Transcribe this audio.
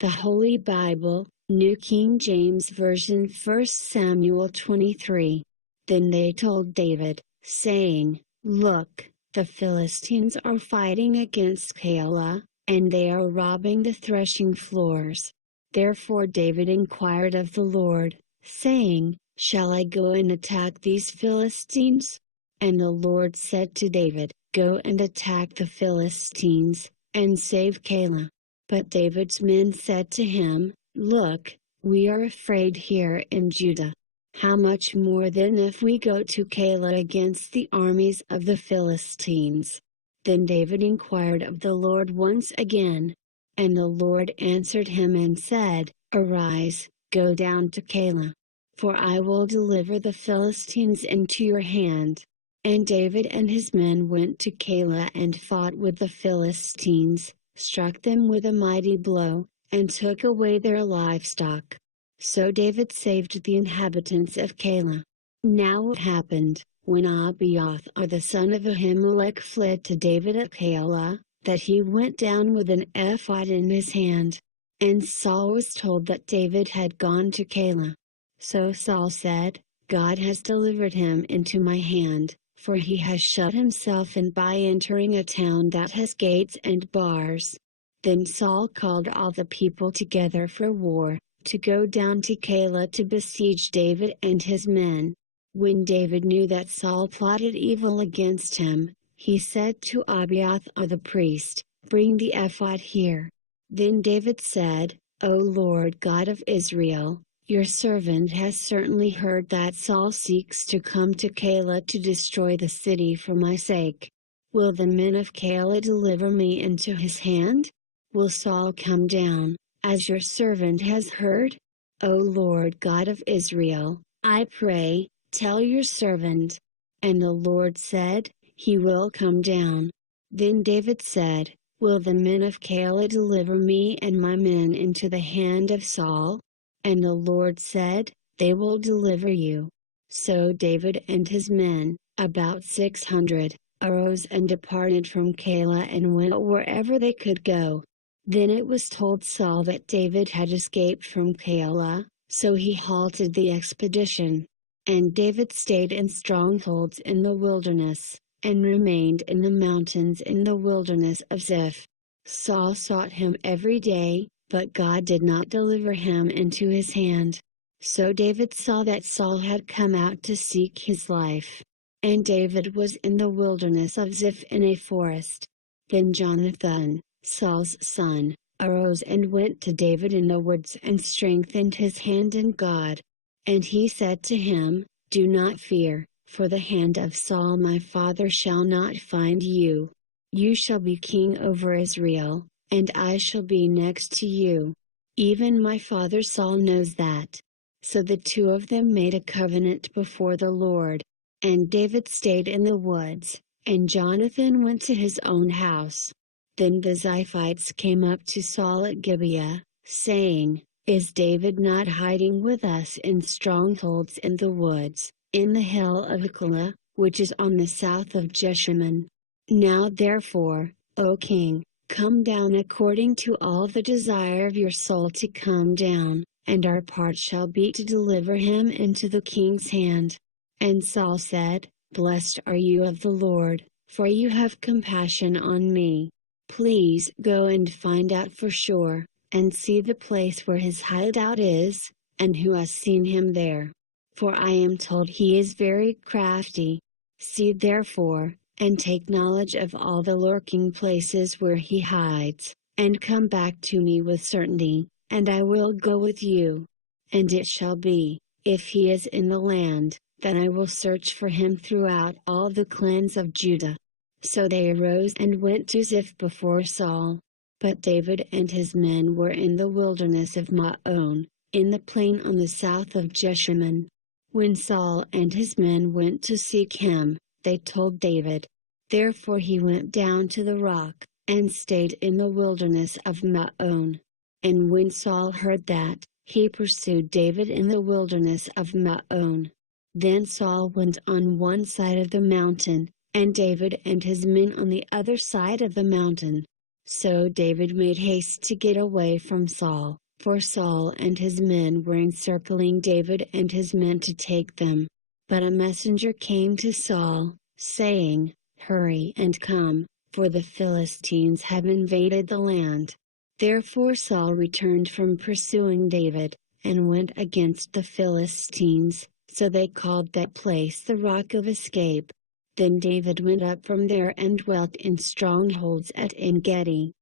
The Holy Bible, New King James Version, 1 Samuel 23. Then they told David, saying, "Look, the Philistines are fighting against Keilah, and they are robbing the threshing floors." Therefore David inquired of the Lord, saying, "Shall I go and attack these Philistines?" And the Lord said to David, "Go and attack the Philistines, and save Keilah." But David's men said to him, "Look, we are afraid here in Judah. How much more then if we go to Keilah against the armies of the Philistines?" Then David inquired of the Lord once again. And the Lord answered him and said, "Arise, go down to Keilah. For I will deliver the Philistines into your hand." And David and his men went to Keilah and fought with the Philistines, struck them with a mighty blow, and took away their livestock. So David saved the inhabitants of Keilah. Now it happened, when Abiathar the son of Ahimelech fled to David at Keilah, that he went down with an ephod in his hand. And Saul was told that David had gone to Keilah. So Saul said, "God has delivered him into my hand, for he has shut himself in by entering a town that has gates and bars." Then Saul called all the people together for war, to go down to Keilah to besiege David and his men. When David knew that Saul plotted evil against him, he said to Abiathar the priest, "Bring the ephod here." Then David said, "O Lord God of Israel, your servant has certainly heard that Saul seeks to come to Keilah to destroy the city for my sake. Will the men of Keilah deliver me into his hand? Will Saul come down, as your servant has heard? O Lord God of Israel, I pray, tell your servant." And the Lord said, "He will come down." Then David said, "Will the men of Keilah deliver me and my men into the hand of Saul?" And the Lord said, "They will deliver you." So David and his men, about 600, arose and departed from Keilah and went wherever they could go. Then it was told Saul that David had escaped from Keilah, so he halted the expedition. And David stayed in strongholds in the wilderness, and remained in the mountains in the wilderness of Ziph. Saul sought him every day, but God did not deliver him into his hand. So David saw that Saul had come out to seek his life. And David was in the wilderness of Ziph in a forest. Then Jonathan, Saul's son, arose and went to David in the woods and strengthened his hand in God. And he said to him, "Do not fear, for the hand of Saul my father shall not find you. You shall be king over Israel, and I shall be next to you. Even my father Saul knows that." So the two of them made a covenant before the Lord. And David stayed in the woods, and Jonathan went to his own house. Then the Ziphites came up to Saul at Gibeah, saying, "Is David not hiding with us in strongholds in the woods, in the hill of Hachilah, which is on the south of Jeshimon? Now therefore, O king, come down according to all the desire of your soul to come down, and our part shall be to deliver him into the king's hand." And Saul said, "Blessed are you of the Lord, for you have compassion on me. Please go and find out for sure, and see the place where his hideout is, and who has seen him there. For I am told he is very crafty. See therefore, and take knowledge of all the lurking places where he hides, and come back to me with certainty, and I will go with you. And it shall be, if he is in the land, then I will search for him throughout all the clans of Judah." So they arose and went to Ziph before Saul. But David and his men were in the wilderness of Maon, in the plain on the south of Jeshimon. When Saul and his men went to seek him, they told David. Therefore he went down to the rock, and stayed in the wilderness of Maon. And when Saul heard that, he pursued David in the wilderness of Maon. Then Saul went on one side of the mountain, and David and his men on the other side of the mountain. So David made haste to get away from Saul, for Saul and his men were encircling David and his men to take them. But a messenger came to Saul, saying, "Hurry and come, for the Philistines have invaded the land." Therefore Saul returned from pursuing David, and went against the Philistines, so they called that place the Rock of Escape. Then David went up from there and dwelt in strongholds at En Gedi.